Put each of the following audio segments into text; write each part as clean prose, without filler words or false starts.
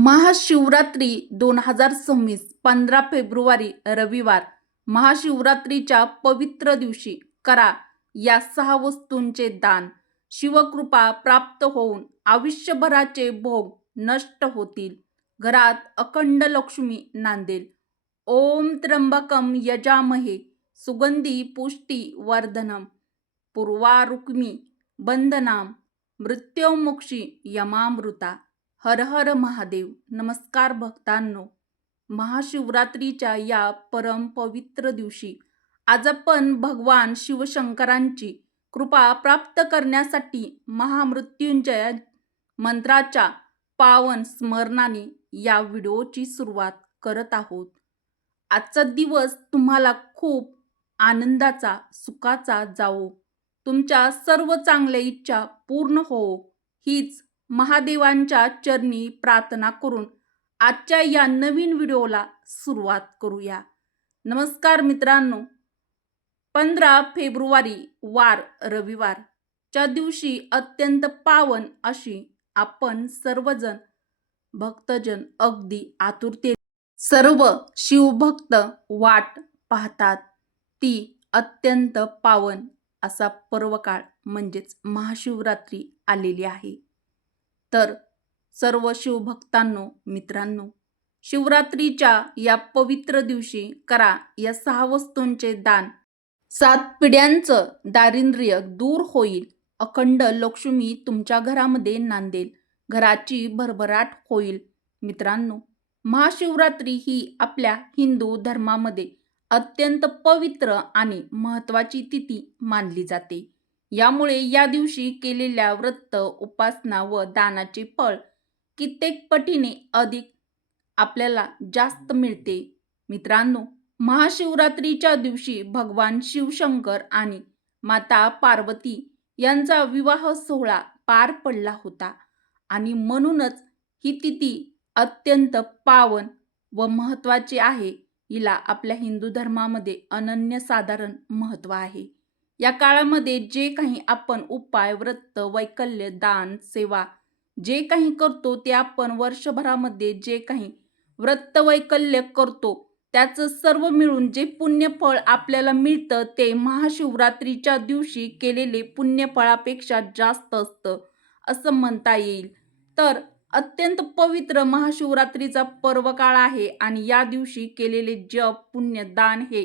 Mahashivratri 2026 15 February रविवार. महाशिवरात्रीच्या पवित्र दिवशी करा या 6 वस्तूंचे दान. शिवकृपा प्राप्त होऊन आयुष्यभराचे भोग नष्ट होतील. घरात अखंड लक्ष्मी नांदेल. ओम त्र्यंबकम यजामहे सुगंधी पुष्टी वर्धनम पूर्वारुक्मी बंधनाम मृत्युमुक्षी यमामृता. हर हर महादेव. नमस्कार भक्तांनो, महाशिवरात्रीच्या या परम पवित्र दिवशी आज आपण भगवान शिवशंकरांची कृपा प्राप्त करण्यासाठी महामृत्युंजय मंत्राच्या पावन स्मरणाने या व्हिडिओची सुरुवात करत आहोत. आजचा दिवस तुम्हाला खूप आनंदाचा, सुखाचा जावो. तुमच्या सर्व चांगल्या इच्छा पूर्ण होवो हीच महादेवांच्या चरणी प्रार्थना करून आजच्या या नवीन व्हिडिओला सुरुवात करूया. नमस्कार मित्रांनो, 15 फेब्रुवारी वार रविवार च्या दिवशी अत्यंत पावन अशी आपण सर्वजण भक्तजन अगदी आतुरतेने सर्व शिवभक्त वाट पाहतात. ती अत्यंत पावन असा पर्वकाळ म्हणजेच महाशिवरात्री आलेली आहे. तर सर्व शिवभक्तांनो, मित्रांनो, शिवरात्रीच्या या पवित्र दिवशी करा या 6 वस्तूंचे दान. 7 पिढ्यांचं दारिद्र्य दूर होईल. अखंड लक्ष्मी तुमच्या घरामध्ये नांदेल. घराची भरभराट होईल. मित्रांनो, महाशिवरात्री ही आपल्या हिंदू धर्मामध्ये अत्यंत पवित्र आणि महत्त्वाची तिथी मानली जाते. यामुळे या दिवशी केलेल्या व्रत, उपासना व दानाचे फळ कित्येक पटीने अधिक आपल्याला जास्त मिळते. मित्रांनो, महाशिवरात्रीच्या दिवशी भगवान शिवशंकर आणि माता पार्वती यांचा विवाह सोहळा पार पडला होता आणि म्हणूनच ही तिथी अत्यंत पावन व महत्त्वाची आहे. हिला आपल्या हिंदू धर्मामध्ये अनन्यसाधारण महत्त्व आहे. या काळामध्ये जे काही आपण उपाय, व्रत, वैकल्य, दान, सेवा जे काही करतो ते आपण वर्षभरामध्ये जे काही व्रत वैकल्य करतो त्याचं सर्व मिळून जे पुण्यफळ आपल्याला मिळतं ते महाशिवरात्रीच्या दिवशी केलेले पुण्यफळापेक्षा जास्त असतं असं म्हणता येईल. तर अत्यंत पवित्र महाशिवरात्रीचा पर्वकाळ आहे आणि या दिवशी केलेले जप, पुण्य, दान हे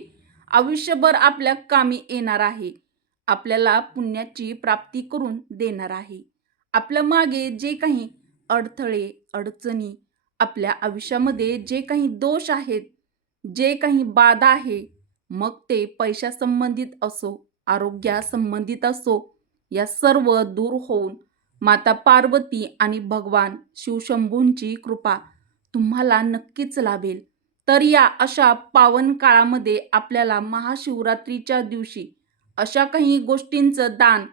आयुष्यभर आपल्या कामी येणार आहे. आपल्याला पुण्याची प्राप्ती करून देणार आहे. आपल्या मागे जे काही अडथळे, अडचणी, आपल्या आयुष्यामध्ये जे काही दोष आहेत, जे काही बाधा आहे, मग ते पैशासंबंधित असो, आरोग्यासंबंधित असो, या सर्व दूर होऊन माता पार्वती आणि भगवान शिवशंभूंची कृपा तुम्हाला नक्कीच लाभेल. तर या अशा पावन काळामध्ये आपल्याला महाशिवरात्रीच्या दिवशी अशा काही गोष्टींचं दान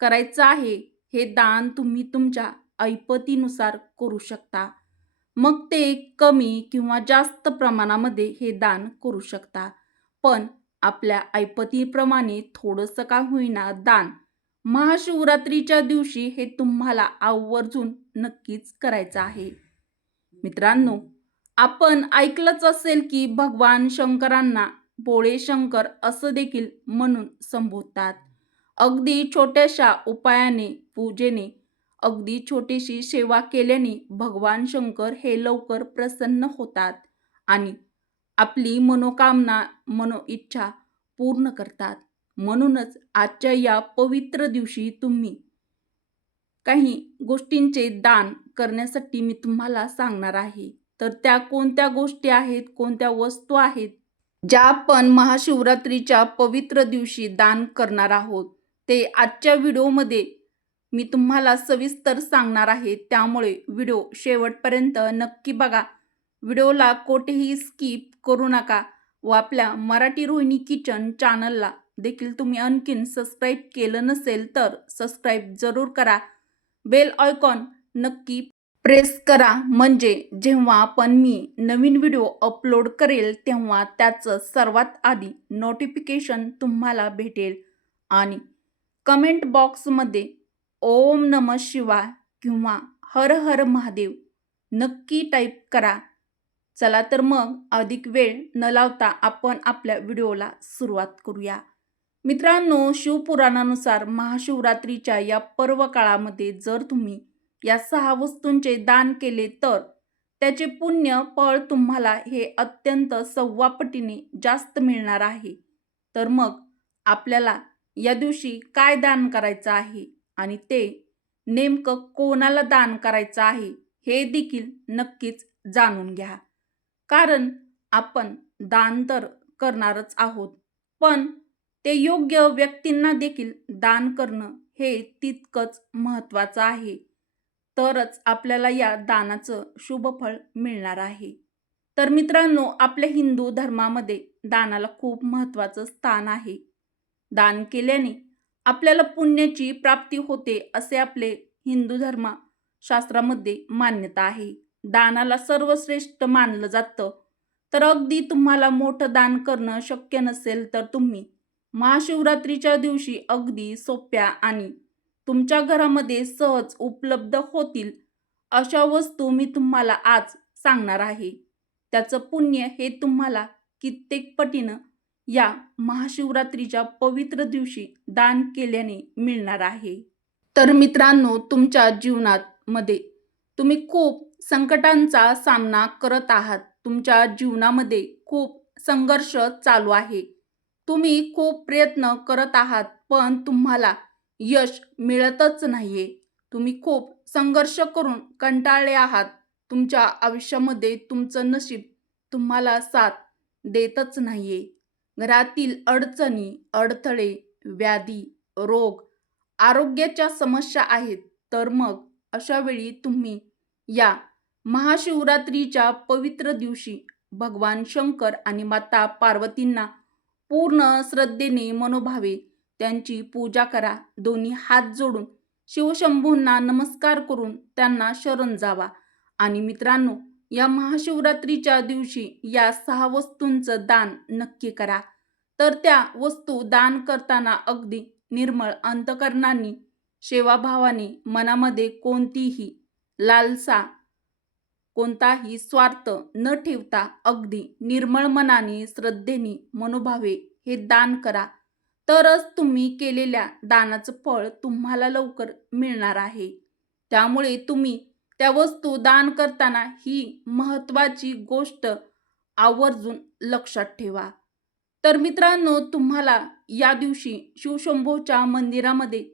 करायचं आहे. हे दान तुम्ही तुमच्या ऐपतीनुसार करू शकता. मग ते कमी किंवा जास्त प्रमाणामध्ये हे दान करू शकता. पण आपल्या ऐपतीप्रमाणे थोडंसं का होईना दान महाशिवरात्रीच्या दिवशी हे तुम्हाला आवर्जून नक्कीच करायचं आहे. मित्रांनो, आपण ऐकलंच असेल की भगवान शंकरांना भोळे शंकर असं देखील म्हणून संबोधतात. अगदी छोट्याशा उपायाने, पूजेने, अगदी छोटीशी सेवा केल्याने भगवान शंकर हे लवकर प्रसन्न होतात आणि आपली मनोकामना, मनोइच्छा पूर्ण करतात. म्हणूनच आजच्या या पवित्र दिवशी तुम्ही काही गोष्टींचे दान करण्यासाठी मी तुम्हाला सांगणार आहे. तर त्या कोणत्या गोष्टी आहेत, कोणत्या वस्तू आहेत ज्या आपण महाशिवरात्रीच्या पवित्र दिवशी दान करणार आहोत, ते आजच्या व्हिडिओमध्ये मी तुम्हाला सविस्तर सांगणार आहे. त्यामुळे व्हिडिओ शेवटपर्यंत नक्की बघा. व्हिडिओला कोठेही स्किप करू नका व आपल्या मराठी रोहिणी किचन चॅनलला देखील तुम्ही आणखीन सबस्क्राईब केलं नसेल तर सबस्क्राईब जरूर करा. बेल आयकॉन नक्की प्रेस करा, म्हणजे जेव्हा पण मी नवीन व्हिडिओ अपलोड करेल तेव्हा त्याचं सर्वात आधी नोटिफिकेशन तुम्हाला भेटेल. आणि कमेंट बॉक्समध्ये ओम नमः शिवाय किंवा हर हर महादेव नक्की टाईप करा. चला तर मग अधिक वेळ न लावता आपण आपल्या व्हिडिओला सुरुवात करूया. मित्रांनो, शिवपुराणानुसार महाशिवरात्रीच्या या पर्व काळामध्ये जर तुम्ही या 6 वस्तूंचे दान केले तर त्याचे पुण्य फळ तुम्हाला हे अत्यंत 6 पटीने जास्त मिळणार आहे. तर मग आपल्याला या दिवशी काय दान करायचं आहे आणि ते नेमकं कोणाला दान करायचं आहे हे देखील नक्कीच जाणून घ्या. कारण आपण दान तर करणारच आहोत, पण ते योग्य व्यक्तींना देखील दान करणं हे तितकंच महत्त्वाचं आहे. तरच आपल्याला या दानाचं शुभ फळ मिळणार आहे. तर मित्रांनो, आपल्या हिंदू धर्मामध्ये दानाला खूप महत्त्वाचं स्थान आहे. दान केल्याने आपल्याला पुण्याची प्राप्ती होते असे आपले हिंदू धर्मशास्त्रामध्ये मान्यता आहे. दानाला सर्वश्रेष्ठ मानलं जातं. तर अगदी तुम्हाला मोठं दान करणं शक्य नसेल तर तुम्ही महाशिवरात्रीच्या दिवशी अगदी सोप्या आणि तुमच्या घरामध्ये सहज उपलब्ध होतील अशा वस्तू मी तुम्हाला आज सांगणार आहे. त्याचं पुण्य हे तुम्हाला कित्येक पटीनं या महाशिवरात्रीच्या पवित्र दिवशी दान केल्याने मिळणार आहे. तर मित्रांनो, तुमच्या जीवनामध्ये तुम्ही खूप संकटांचा सामना करत आहात. तुमच्या जीवनामध्ये खूप संघर्ष चालू आहे. तुम्ही खूप प्रयत्न करत आहात, पण तुम्हाला यश मिळतच नाहीये. तुम्ही खूप संघर्ष करून कंटाळले आहात. तुमच्या आयुष्यामध्ये तुमचं नशीब तुम्हाला साथ देतच नाहीये. घरातील अडचणी, अडथळे, व्याधी, रोग, आरोग्याच्या समस्या आहेत. तर मग अशा वेळी तुम्ही या महाशिवरात्रीच्या पवित्र दिवशी भगवान शंकर आणि माता पार्वतींना पूर्ण श्रद्धेने मनोभावे त्यांची पूजा करा. दोन्ही हात जोडून शिवशंभूंना नमस्कार करून त्यांना शरण जावा. आणि मित्रांनो, या महाशिवरात्रीच्या दिवशी या 6 वस्तूंचं दान नक्की करा. तर त्या वस्तू दान करताना अगदी निर्मळ अंतःकरणाने, सेवाभावाने, मनामध्ये कोणतीही लालसा, कोणताही स्वार्थ न ठेवता अगदी निर्मळ मनाने, श्रद्धेने, मनोभावे हे दान करा. तरच तुम्ही केलेल्या दानाचं फळ तुम्हाला लवकर मिळणार आहे. त्यामुळे तुम्ही त्या वस्तू दान करताना ही महत्त्वाची गोष्ट आवर्जून लक्षात ठेवा. तर मित्रांनो, तुम्हाला या दिवशी शिवशंभोच्या मंदिरामध्ये,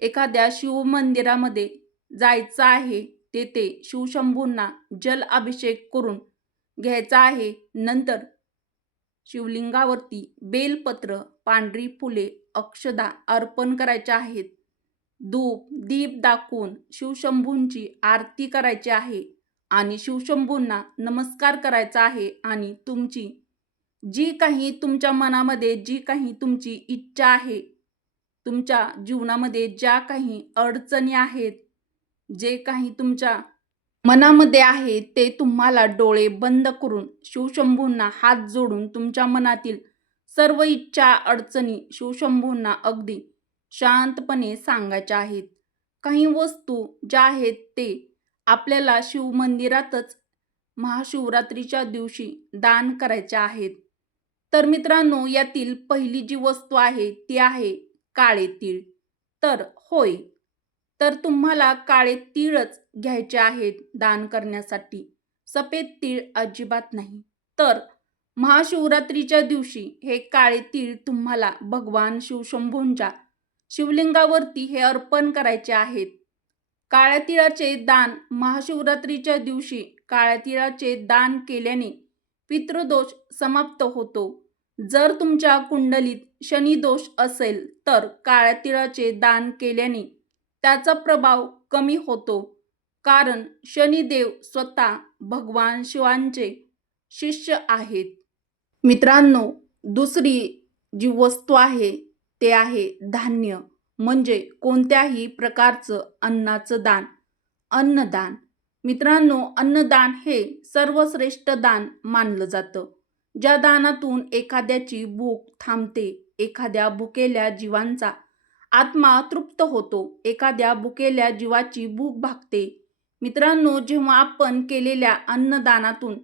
एखाद्या शिवमंदिरामध्ये जायचं आहे. तेथे शिवशंभूंना जल अभिषेक करून घ्यायचा आहे. नंतर शिवलिंगावरती बेलपत्र, पांढरी फुले, अक्षदा अर्पण करायच्या आहेत. धूप दीप दाखवून शिवशंभूंची आरती करायची आहे आणि शिवशंभूंना नमस्कार करायचा आहे. आणि तुमची जी काही तुमच्या मनामध्ये जी काही तुमची इच्छा आहे, तुमच्या जीवनामध्ये ज्या काही अडचणी आहेत, जे काही तुमच्या मनामध्ये आहे, ते तुम्हाला डोळे बंद करून शिवशंभूंना हात जोडून तुमच्या मनातील सर्व इच्छा, अडचणी शिवशंभूंना अगदी शांतपणे सांगायच्या आहेत. काही वस्तू ज्या आहेत ते आपल्याला शिवमंदिरातच महाशिवरात्रीच्या दिवशी दान करायच्या आहेत. तर मित्रांनो, यातील पहिली जी वस्तू आहे ती आहे काळे तीळ. तर होय, तर तुम्हाला काळे तीळच घ्यायचे आहेत दान करण्यासाठी. सफेद तीळ अजिबात नाही. तर महाशिवरात्रीच्या दिवशी हे काळे तीळ तुम्हाला भगवान शिवशंभूंच्या शिवलिंगावरती हे अर्पण करायचे आहेत. काळ्या तिळाचे दान महाशिवरात्रीच्या दिवशी काळ्या तिळाचे दान केल्याने पितृदोष समाप्त होतो. जर तुमच्या कुंडलीत शनिदोष असेल तर काळ्या तिळाचे दान केल्याने त्याचा प्रभाव कमी होतो. कारण शनिदेव स्वतः भगवान शिवांचे शिष्य आहेत. मित्रांनो, दुसरी जी वस्तू आहे ते आहे धान्य, म्हणजे कोणत्याही प्रकारचं अन्नाचं दान, अन्नदान. मित्रांनो, अन्नदान हे सर्वश्रेष्ठ दान मानलं जातं. ज्या दानातून एखाद्याची भूक थांबते, एखाद्या भुकेल्या जीवांचा आत्मा तृप्त होतो, एखाद्या भुकेल्या जीवाची भूक भागते, मित्रांनो, जेव्हा आपण केलेल्या अन्नदानातून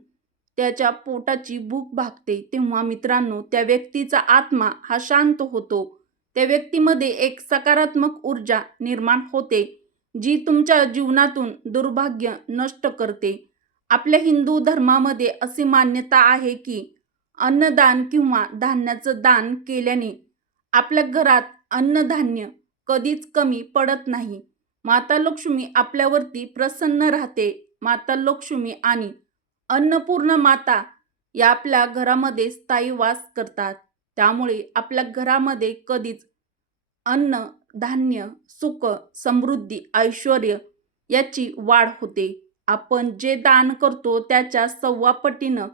त्याच्या पोटाची भूक भागते, तेव्हा मित्रांनो त्या व्यक्तीचा आत्मा हा शांत होतो. त्या व्यक्तीमध्ये एक सकारात्मक ऊर्जा निर्माण होते, जी तुमच्या जीवनातून दुर्भाग्य नष्ट करते. आपल्या हिंदू धर्मामध्ये अशी मान्यता आहे की अन्नदान किंवा धान्याचं दान केल्याने आपल्या घरात अन्नधान्य कधीच कमी पडत नाही. माता लक्ष्मी आपल्यावरती प्रसन्न राहते. माता लक्ष्मी आणि अन्नपूर्णा माता या आपल्या घरामध्ये स्थायी वास करतात. त्यामुळे आपल्या घरामध्ये कधीच अन्न, धान्य, सुख, समृद्धी, ऐश्वर्य याची वाढ होते. आपण जे दान करतो त्याच्या 6 पटीनं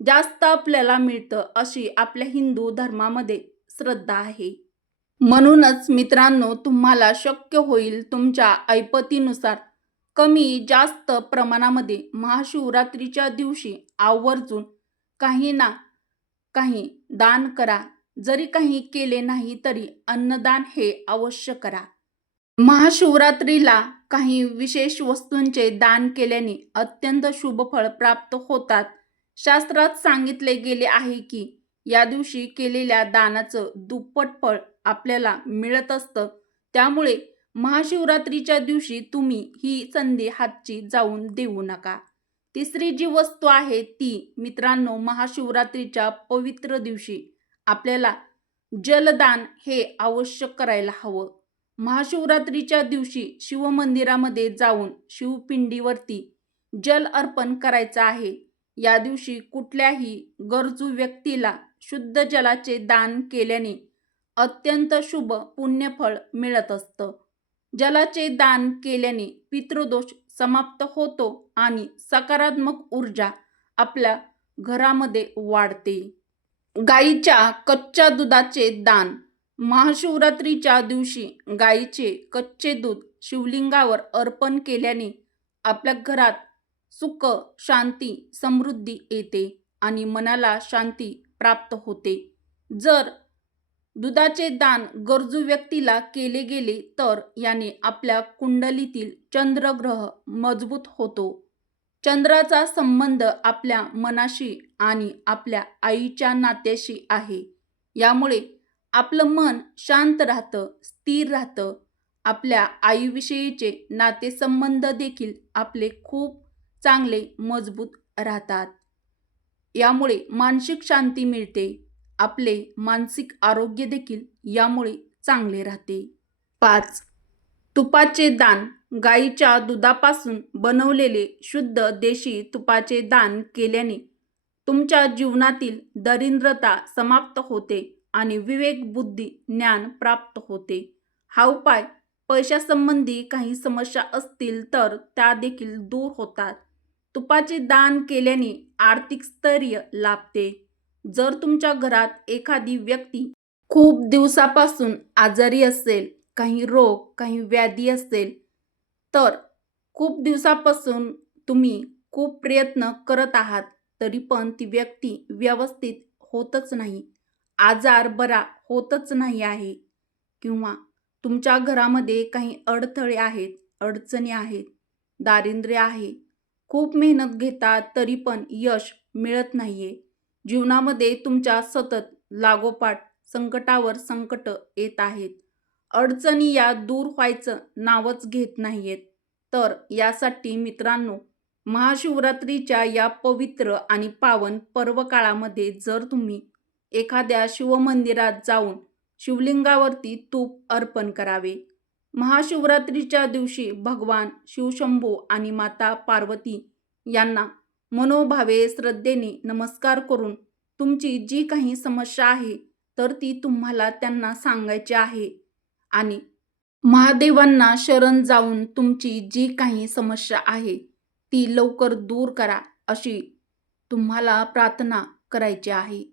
जास्त आपल्याला मिळतं, अशी आपल्या हिंदू धर्मामध्ये श्रद्धा आहे. म्हणूनच मित्रांनो, तुम्हाला शक्य होईल तुमच्या ऐपतीनुसार कमी जास्त प्रमाणामध्ये महाशिवरात्रीच्या दिवशी आवर्जून काही ना काही दान करा. जरी काही केले नाही तरी अन्नदान हे अवश्य करा. महाशिवरात्रीला काही विशेष वस्तूंचे दान केल्याने अत्यंत शुभ फळ प्राप्त होतात. शास्त्रात सांगितले गेले आहे की या दिवशी केलेल्या दानाचं दुप्पट फळ आपल्याला मिळत असतं. त्यामुळे महाशिवरात्रीच्या दिवशी तुम्ही ही संधी हातची जाऊन देऊ नका. तिसरी जी वस्तू आहे ती मित्रांनो, महाशिवरात्रीच्या पवित्र दिवशी आपल्याला जलदान हे आवश्यक करायला हवं. महाशिवरात्रीच्या दिवशी शिवमंदिरामध्ये जाऊन शिवपिंडीवरती जल अर्पण करायचं आहे. या दिवशी कुठल्याही गरजू व्यक्तीला शुद्ध जलाचे दान केल्याने अत्यंत शुभ पुण्यफळ मिळत असतं. जलाचे दान केल्याने पितृदोष समाप्त होतो आणि सकारात्मक ऊर्जा आपल्या घरामध्ये वाढते. गाईच्या कच्च्या दुधाचे दान. महाशिवरात्रीच्या दिवशी गाईचे कच्चे दूध शिवलिंगावर अर्पण केल्याने आपल्या घरात सुख, शांती, समृद्धी येते आणि मनाला शांती प्राप्त होते. जर दुधाचे दान गरजू व्यक्तीला केले गेले तर याने आपल्या कुंडलीतील चंद्रग्रह मजबूत होतो. चंद्राचा संबंध आपल्या मनाशी आणि आपल्या आईच्या नात्याशी आहे. यामुळे आपलं मन शांत राहतं, स्थिर राहतं. आपल्या आईविषयीचे नातेसंबंध देखील आपले खूप चांगले मजबूत राहतात. यामुळे मानसिक शांती मिळते. आपले मानसिक आरोग्य देखील यामुळे चांगले राहते. 5. तुपाचे दान. गाईच्या दुधापासून बनवलेले शुद्ध देशी तुपाचे दान केल्याने तुमच्या जीवनातील दरिद्रता समाप्त होते आणि विवेक, बुद्धी, ज्ञान प्राप्त होते. हा उपाय पैशासंबंधी काही समस्या असतील तर त्या देखील दूर होतात. तुपाचे दान केल्याने आर्थिक स्थैर्य लाभते. जर तुमच्या घरात एखादी व्यक्ती खूप दिवसापासून आजारी असेल, काही रोग, काही व्याधी असेल, तर खूप दिवसापासून तुम्ही खूप प्रयत्न करत आहात, तरी पण ती व्यक्ती व्यवस्थित होतच नाही, आजार बरा होतच नाही आहे, किंवा तुमच्या घरामध्ये काही अडथळे आहेत, अडचणी आहेत, दारिद्र्य आहे, खूप मेहनत घेतात तरी पण यश मिळत नाहीये, जीवनामध्ये तुमच्या सतत लागोपाठ संकटावर संकट येत आहेत, अडचणी या दूर व्हायचं नावच घेत नाहीयेत, तर यासाठी मित्रांनो, महाशिवरात्रीच्या या पवित्र आणि पावन पर्व काळामध्ये जर तुम्ही एखाद्या शिवमंदिरात जाऊन शिवलिंगावरती तूप अर्पण करावे. महाशिवरात्रीच्या दिवशी भगवान शिवशंभू आणि माता पार्वती यांना मनोभावे श्रद्धेने नमस्कार करून तुमची जी काही समस्या आहे तर ती तुम्हाला त्यांना सांगायची आहे आणि महादेवांना शरण जाऊन तुमची जी काही समस्या आहे ती लवकर दूर करा, अशी तुम्हाला प्रार्थना करायची आहे.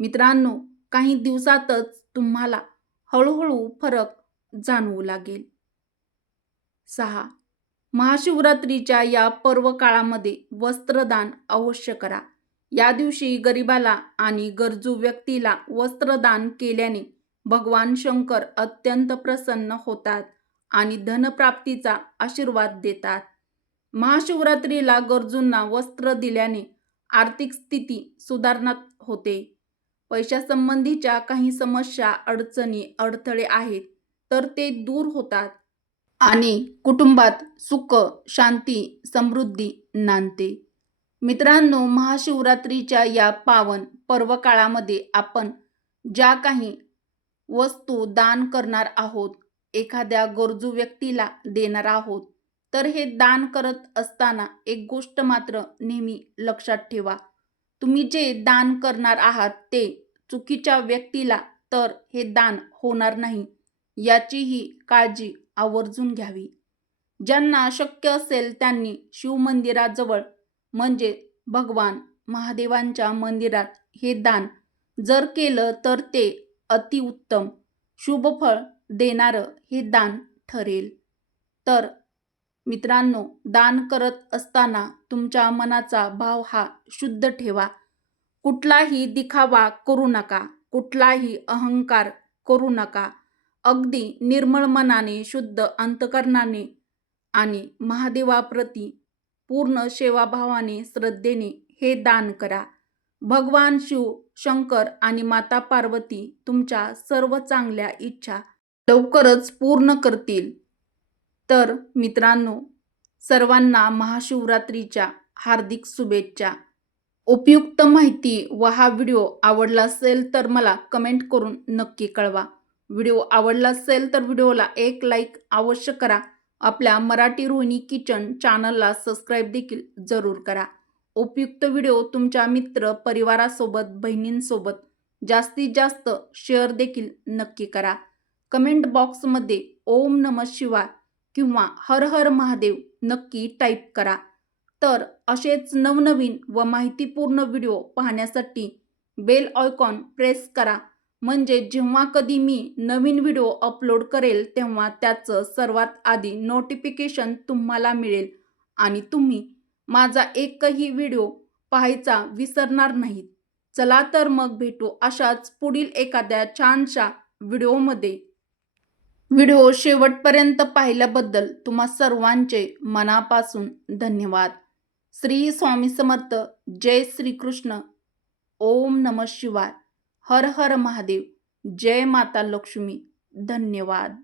मित्रांनो, काही दिवसातच तुम्हाला हळूहळू फरक जाणवू लागेल. 6. महाशिवरात्रीच्या या पर्व काळामध्ये वस्त्रदान अवश्य करा. या दिवशी गरिबाला आणि गरजू व्यक्तीला वस्त्रदान केल्याने भगवान शंकर अत्यंत प्रसन्न होतात आणि धनप्राप्तीचा आशीर्वाद देतात. महाशिवरात्रीला गरजूंना वस्त्र दिल्याने आर्थिक स्थिती सुधारणात होते. पैशासंबंधीच्या काही समस्या, अडचणी, अडथळे आहेत तर ते दूर होतात आणि कुटुंबात सुख, शांती, समृद्धी नांदते. मित्रांनो, महाशिवरात्रीच्या या पावन पर्व काळामध्ये आपण ज्या काही वस्तू दान करणार आहोत, एखाद्या गरजू व्यक्तीला देणार आहोत, तर हे दान करत असताना एक गोष्ट मात्र नेहमी लक्षात ठेवा. तुम्ही जे दान करणार आहात ते चुकीच्या व्यक्तीला तर हे दान होणार नाही, याचीही काळजी आवर्जून घ्यावी. ज्यांना शक्य असेल त्यांनी शिवमंदिराजवळ म्हणजे भगवान महादेवांच्या मंदिरात हे दान जर केलं तर ते अतिउत्तम शुभफळ देणारं हे दान ठरेल. तर मित्रांनो, दान करत असताना तुमच्या मनाचा भाव हा शुद्ध ठेवा. कुठलाही दिखावा करू नका, कुठलाही अहंकार करू नका. अगदी निर्मळ मनाने, शुद्ध अंतकरणाने आणि महादेवाप्रती पूर्ण सेवाभावाने, श्रद्धेने हे दान करा. भगवान शिव, शंकर आणि माता पार्वती तुमच्या सर्व चांगल्या इच्छा लवकरच पूर्ण करतील. तर मित्रांनो, सर्वांना महाशिवरात्रीच्या हार्दिक शुभेच्छा. उपयुक्त माहिती व हा व्हिडिओ आवडला असेल तर मला कमेंट करून नक्की कळवा. व्हिडिओ आवडला असेल तर व्हिडिओला एक लाईक अवश्य करा. आपल्या मराठी रोहिणी किचन चॅनलला सबस्क्राईब देखील जरूर करा. उपयुक्त व्हिडिओ तुमच्या मित्र परिवारासोबत, बहिणींसोबत जास्तीत जास्त शेअर देखील नक्की करा. कमेंट बॉक्समध्ये ओम नमः शिवाय किंवा हर हर महादेव नक्की टाईप करा. तर असेच नवनवीन व माहितीपूर्ण व्हिडिओ पाहण्यासाठी बेल आयकॉन प्रेस करा. म्हणजे जेव्हा कधी मी नवीन व्हिडिओ अपलोड करेल तेव्हा त्याचं सर्वात आधी नोटिफिकेशन तुम्हाला मिळेल आणि तुम्ही माझा एकही व्हिडिओ पाहायचा विसरणार नाहीत. चला तर मग भेटू अशाच पुढील एखाद्या छानशा व्हिडिओमध्ये. व्हिडिओ शेवटपर्यंत पाहिल्याबद्दल तुम्हा सर्वांचे मनापासून धन्यवाद. श्री स्वामी समर्थ. जय श्रीकृष्ण. ओम नमः शिवाय. हर हर महादेव. जय माता लक्ष्मी. धन्यवाद.